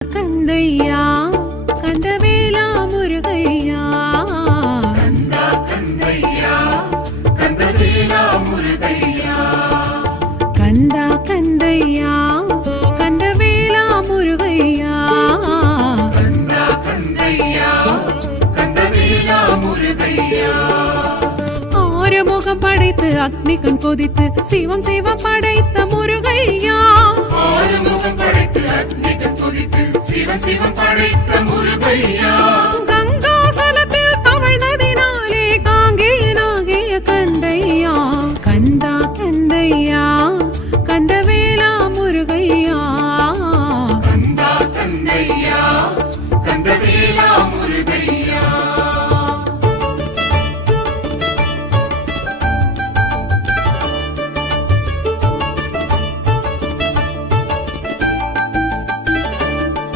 கந்தையா கந்தவேலா முருகையா. கந்தா கந்தையா கந்தவேலா முருகையா. ஆறுமுகம் படைத்து அக்னி கண் கொதித்து சிவம் சிவம் படைத்த முருகையா. ஆறுமுகம் படைத்து அக்னிகள் கொதித்து சிவ சிவம் படைத்த முருகையா. கங்காசலத்தில் தவழ்ந்ததினாலே காங்கேயனாகிய கந்தையா கந்தா கந்தையா கந்தவேலா முருகையா. கந்தா கந்தையா கந்தவேலா